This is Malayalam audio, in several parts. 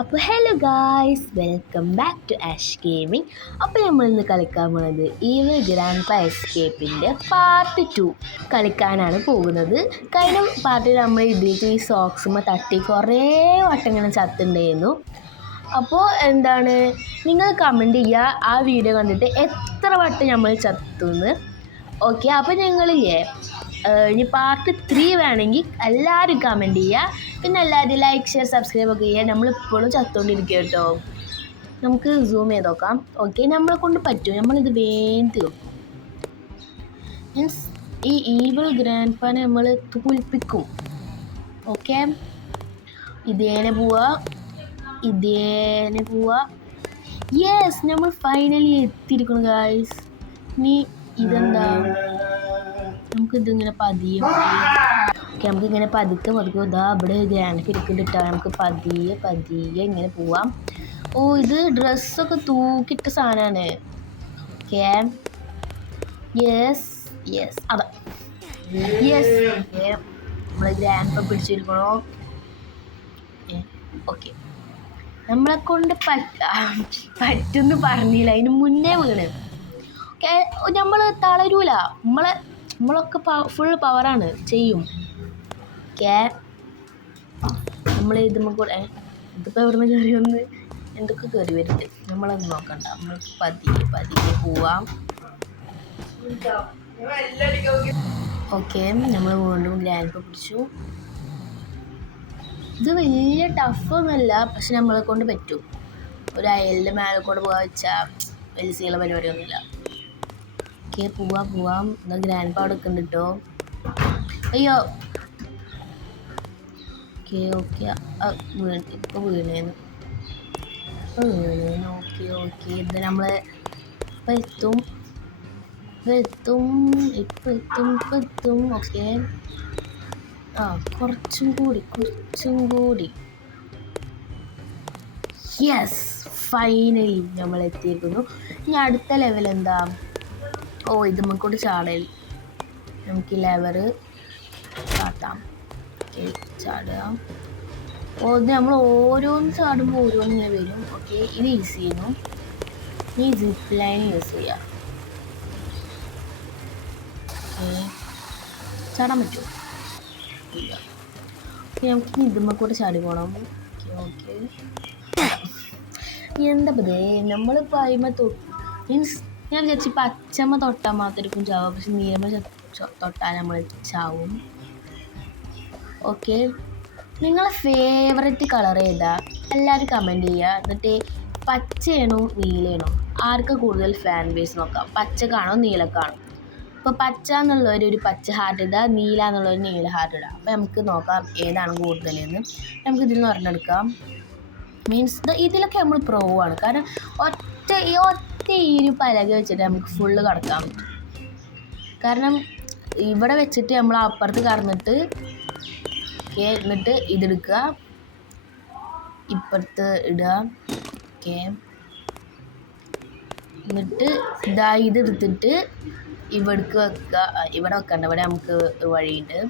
അപ്പോൾ hello guys, welcome back to Ash gaming. അപ്പോൾ നമ്മൾ ഇന്ന് കളിക്കാൻ പോകുന്നത് ഈവിൾ ഗ്രാൻഡ് എസ്കേപ്പിൻ്റെ പാർട്ട് 2 കളിക്കാനാണ് പോകുന്നത്. കഴിഞ്ഞ പാർട്ടിൽ നമ്മൾ ഇതിലേക്ക് ഈ സോക്സുമ്മ തട്ടി കുറേ വട്ടം ഇങ്ങനെ ചത്തുണ്ടായിരുന്നു. അപ്പോൾ നിങ്ങൾ കമൻറ്റ് ചെയ്യുക ആ വീഡിയോ കണ്ടിട്ട് എത്ര വട്ടം നമ്മൾ ചത്തുന്ന്. ഓക്കെ, അപ്പോൾ ഞങ്ങളില്ലേ ഇനി പാർട്ട് 3 വേണമെങ്കിൽ എല്ലാവരും കമൻറ്റ് ചെയ്യുക. പിന്നെ എല്ലാവരും ലൈക്ക് ഷെയർ സബ്സ്ക്രൈബ് ഒക്കെ ചെയ്യുക. നമ്മളിപ്പോഴും ചത്തുകൊണ്ടിരിക്കുക കേട്ടോ. നമുക്ക് സൂം ചെയ്ത് നോക്കാം. ഓക്കെ, നമ്മളെ കൊണ്ട് പറ്റും. നമ്മളിത് വേഗം മീൻസ് ഈ ഈവിൾ ഗ്രാൻഡ് പാനെ നമ്മൾ തോൽപ്പിക്കും. ഓക്കെ, ഇതേനെ പോവാ. യെസ്, നമ്മൾ ഫൈനലി എത്തിയിരിക്കുന്നു ഗായ്സ്. ഇനി ഇതെന്താ, നമുക്കിതിങ്ങനെ പതിയെ നമുക്കിങ്ങനെ പതുക്കെ ഇതാ ഇവിടെ ഗ്രാൻഡ് പിരിക്കിട്ടാൽ നമുക്ക് പതിയെ ഇങ്ങനെ പോവാം. ഓ, ഇത് ഡ്രസ്സൊക്കെ തൂക്കിയിട്ട സാധനമാണ്. ഓക്കെ, യെസ് അതാ നമ്മൾ ഗ്രാൻഡ് പിടിച്ചിരിക്കണോ. ഓക്കെ, നമ്മളെ കൊണ്ട് പറ്റുമെന്ന് പറഞ്ഞില്ല, അതിന് മുന്നേ വീണ്. ഓക്കെ, നമ്മൾ തളരൂല. നമ്മളൊക്കെ ഫുൾ പവറാണ്, ചെയ്യും. ഓക്കെ, നമ്മൾ കൂടെ ഇതിപ്പോൾ എവിടെ നിന്ന് കയറി വന്ന് എന്തൊക്കെ കയറി വരുന്നുണ്ട്, നമ്മളൊന്നും നോക്കണ്ട. നമ്മൾക്ക് പതിയെ പോവാം. ഓക്കെ, നമ്മൾ വീണ്ടും ഗ്രാൻഡ് പിടിച്ചു. ഇത് വലിയ ടഫൊന്നുമല്ല, പക്ഷെ നമ്മളെ കൊണ്ട് പറ്റും. ഒരു അയലിൻ്റെ മേലെ കൂടെ പോകാൻ വെച്ചാൽ വലിയ സീല പരിപാടിയൊന്നുമില്ല. ഓക്കെ, പോവാം. എന്നാൽ ഗ്രാൻഡ് പാ എടുക്കുന്നുണ്ട് കേട്ടോ. അയ്യോ, ഓക്കെ ഇപ്പോൾ വീണേന്ന്. ഓക്കെ, ഇത് നമ്മൾ ഇപ്പം എത്തും. ഓക്കെ, കുറച്ചും കൂടി. യെസ്, ഫൈനലി നമ്മൾ എത്തിയിരിക്കുന്നു. ഇനി അടുത്ത ലെവൽ എന്താ? ഓ, ഇത് നമുക്കൂടി ചാടൽ. നമുക്ക് ഈ ലെവറ് ചാട്ടാം. ഓക്കെ, ചാടുക. ഓ, ഇത് നമ്മൾ ഓരോന്ന് ചാടുമ്പോൾ ഓരോന്നിങ്ങനെ വരും. ഓക്കെ, ഇത് യൂസ് ചെയ്യുന്നു. ഈ സിപ്പ് ലൈൻ യൂസ് ചെയ്യാം. ഓക്കെ, ചാടാൻ പറ്റുമോ? ഇല്ല. ഓക്കെ, നമുക്ക് ഇതുമ്മ കൂടെ ചാടി പോകണം. ഓക്കെ, എന്താ പതേ നമ്മളിപ്പോൾ അതിമ മീൻസ് ഞാൻ വിചാരിച്ചു പച്ചമ്മ തൊട്ടാൽ മാത്രമായിരിക്കും ചാവുക, പക്ഷെ നീലമ്മ തൊട്ടാൽ നമ്മൾ ചാവും. ഓക്കെ, നിങ്ങളെ ഫേവററ്റ് കളർ ഏതാ? എല്ലാവരും കമൻറ്റ് ചെയ്യുക. എന്നിട്ട് പച്ചയാണോ നീലയാണോ, ആർക്ക് കൂടുതൽ ഫാൻ ബേസ് നോക്കാം. പച്ചക്കാണോ നീലക്കാണോ? ഇപ്പോൾ പച്ച എന്നുള്ളവർ ഒരു പച്ച ഹാർട്ട് ഇടുക, നീല എന്നുള്ളൊരു നീല ഹാർട്ട് ഇടുക. അപ്പോൾ നമുക്ക് നോക്കാം ഏതാണ് കൂടുതലെന്ന്. നമുക്ക് ഇതിൽ നിന്ന് ഒരെണ്ണെടുക്കാം. മീൻസ് ഇതിലൊക്കെ നമ്മൾ പ്രോ ആണ്, കാരണം ഒറ്റ ഈ ഒരു പലക വെച്ചിട്ട് നമുക്ക് ഫുള്ള് കടക്കാൻ പറ്റും. കാരണം ഇവിടെ വെച്ചിട്ട് നമ്മൾ അപ്പുറത്ത് കറന്നിട്ട് എന്നിട്ട് ഇതെടുക്കുക, ഇപ്പുറത്ത് ഇടുക. ഓക്കെ, എന്നിട്ട് ഇതെടുത്തിട്ട് ഇവിടേക്ക് വെക്കുക. ഇവിടെ വെക്കണ്ട, ഇവിടെ നമുക്ക് വഴിയുണ്ട്.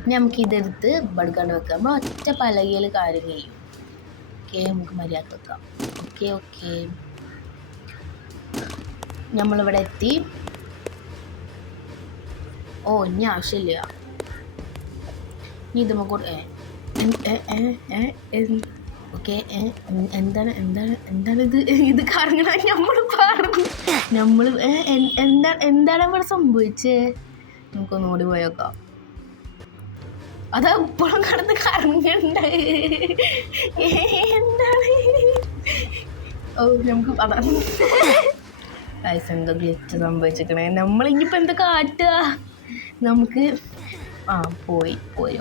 ഇനി നമുക്ക് ഇതെടുത്ത് ഇവിടെ കണ്ട് വെക്കാം. നമ്മൾ ഒറ്റ പലകയിൽ കാര്യം ചെയ്യും. ഓക്കെ, നമുക്ക് മര്യാദ വെക്കാം. ഓക്കെ, നമ്മളിവിടെ എത്തി. ഓ, ഇനി ആവശ്യമില്ല. ഇനി ഇത് നമുക്ക് ഓക്കെ, എന്താണ് ഇത് കറങ്ങണ? നമ്മൾ എന്താണ് ഇവിടെ സംഭവിച്ചത്? നമുക്കൊന്നുകൂടി പോയേക്കാം. അതാ ഇപ്പോഴും കിടന്ന് കറങ്ങുന്നുണ്ട്. എന്താണ്? ഓ, നമുക്ക് അതാണ് എന്തോ ഗ്ലിച്ച് സംഭവിച്ചിരിക്കണേ. നമ്മളിനിയിപ്പോൾ എന്താ കാട്ടുക? നമുക്ക് പോയി.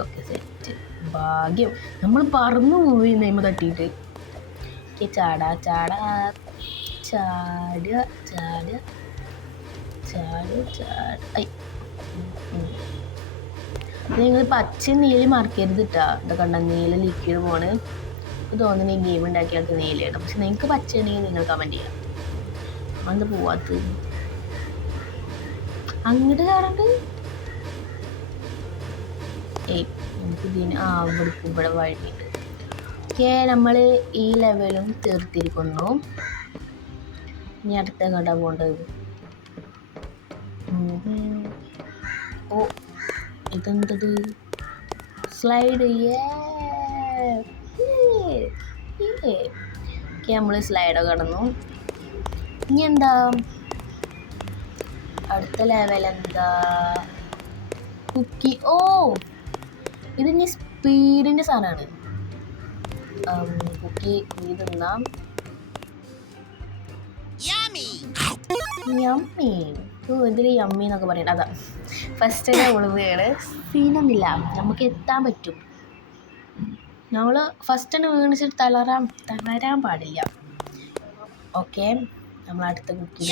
Okay, set. ഭാഗ്യം, നമ്മൾ പറന്നു പോയി നെയ്മ തട്ടിയിട്ട്. ഓക്കെ, ചാടുക. നിങ്ങൾ പച്ച നീല മറക്കരുത് കേട്ടോ. എന്താ കണ്ട നീല ലിക്വിഡ് പോണ്. എനിക്ക് തോന്നുന്നു ഈ ഗെയിം ഉണ്ടാക്കിയാൾക്ക് നീലയാണ്, പക്ഷെ നിങ്ങൾക്ക് പച്ച ഉണ്ടെങ്കിൽ നിങ്ങൾ കമൻറ്റ് ചെയ്യാം. അത് പോവാത്ത അങ്ങോട്ട് കയറണ്ട്. നമുക്കിതിന് ഇവിടെ വഴിയുണ്ട്. ഓക്കെ, നമ്മൾ ഈ ലെവലും തീർത്തിരിക്കുന്നു. ഇനി അടുത്ത കട പോകേണ്ടത്. ഓ, ഇതെന്തത്? സ്ലൈഡ്. ഓക്കെ, നമ്മൾ സ്ലൈഡൊക്കെ കടന്നു. ഇനി എന്താ അടുത്ത ലെവൽ? എന്താ കുക്കി. ഓ, ഇതിനി സ്പീഡിൻ്റെ സാധനമാണ്. കുക്കി തിന്നാം. യമ്മി. ഇതിൽ യമ്മി എന്നൊക്കെ പറയണം. അതാ ഫസ്റ്റ് വീണ്. സീനൊന്നുമില്ല, നമുക്ക് എത്താൻ പറ്റും. നമ്മൾ ഫസ്റ്റ് തന്നെ വീണിച്ചിട്ട് തളരാൻ പാടില്ല. ഓക്കെ, നമ്മൾ അടുത്ത കുക്കി.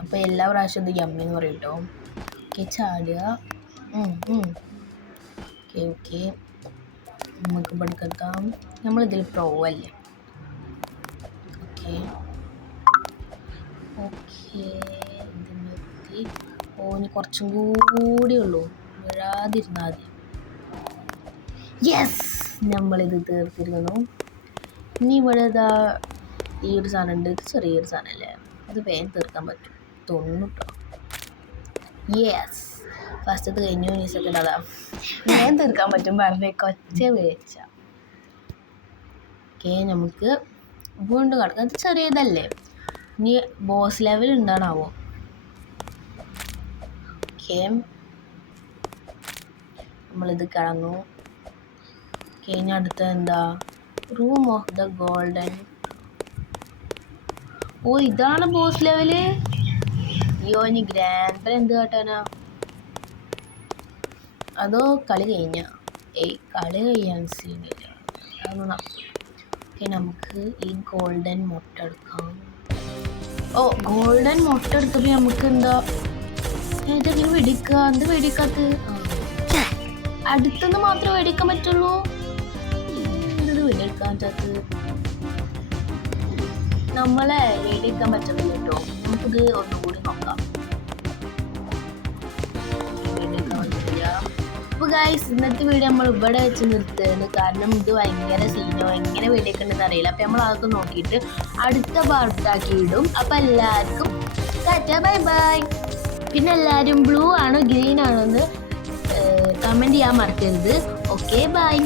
അപ്പോൾ എല്ലാ പ്രാവശ്യം ഇത് യമ്മി എന്ന് പറയും കേട്ടോ. ഓക്കെ, ചാടുക. ഓക്കെ നമുക്ക് പഠിക്കാം. നമ്മളിതിൽ പ്രോ അല്ലേ. ഓക്കെ ഇതിനെത്തി. ഇനി കുറച്ചും കൂടി ഉള്ളൂ, വീഴാതിരുന്നാൽ മതി. യെസ്, നമ്മളിത് തീർത്തിരിക്കുന്നു. ഇനി ഇവിടെ ഇതാ ഈ ഒരു സാധനം ഉണ്ട്. ഇത് ചെറിയൊരു സാധനമല്ലേ, ഇത് വേഗം തീർക്കാൻ പറ്റും തോന്നുന്നു കേട്ടോ. യെസ്, ഫസ്റ്റത്തെ കഴിഞ്ഞു. ഈ സെക്കൻഡ് അതാ വേഗം തീർക്കാൻ പറ്റും പറഞ്ഞ കൊച്ച വീഴ്ച. ഓക്കെ, നമുക്ക് വീണ്ടും കിടക്കാം. അത് ചെറിയതല്ലേ, ഇനി ബോസ് ലെവൽ ഉണ്ടാണാവോ. ഓക്കെ, നമ്മളിത് കടന്നു. ഇനി അടുത്ത എന്താ? Room of the golden. ഓ, ഇതാണ് ബോസ് ലെവല്. അയ്യോ, ഇനി ഗ്രാൻഡ് എന്ത് കാട്ടാനാ? അതോ കളി കഴിഞ്ഞ? കളി കഴിയാൻ സീനില്ല. അതൊന്നും. ഓക്കെ, നമുക്ക് ഈ ഗോൾഡൻ മുട്ട എടുക്കാം. ഓ, ഗോൾഡൻ മുട്ട എടുത്തപ്പോൾ നമുക്ക് എന്താ ഏതെങ്കിലും വെടിക്കുക? എന്ത് വെടിക്കാത്ത? അടുത്തുനിന്ന് മാത്രമേ വെടിക്കാൻ പറ്റുള്ളൂ. ഇത് വെടിക്കാൻ പറ്റാത്ത നമ്മളെ വെടിക്കാൻ പറ്റുന്നില്ല കേട്ടോ. നമുക്കിത് ഒന്നുകൂടി നോക്കാം. വെടിക്കാൻ പറ്റില്ല. അപ്പോൾ ഗൈസ്, ഇന്നത്തെ വീഡിയോ നമ്മൾ ഇവിടെ വെച്ച് നിർത്തുകയാണ്. കാരണം ഇത് ഭയങ്കര സീനോ, എങ്ങനെ വെടിക്കണ്ടെന്ന് അറിയില്ല. അപ്പം നമ്മൾ അതൊക്കെ നോക്കിയിട്ട് അടുത്ത പാർട്ടാക്കി ഇടും. അപ്പം എല്ലാവർക്കും ടാറ്റാ, ബൈ ബൈ. പിന്നെ എല്ലാവരും ബ്ലൂ ആണോ ഗ്രീൻ ആണോ എന്ന് കമൻറ്റ് ചെയ്യാൻ മറക്കരുത്. Okay, by.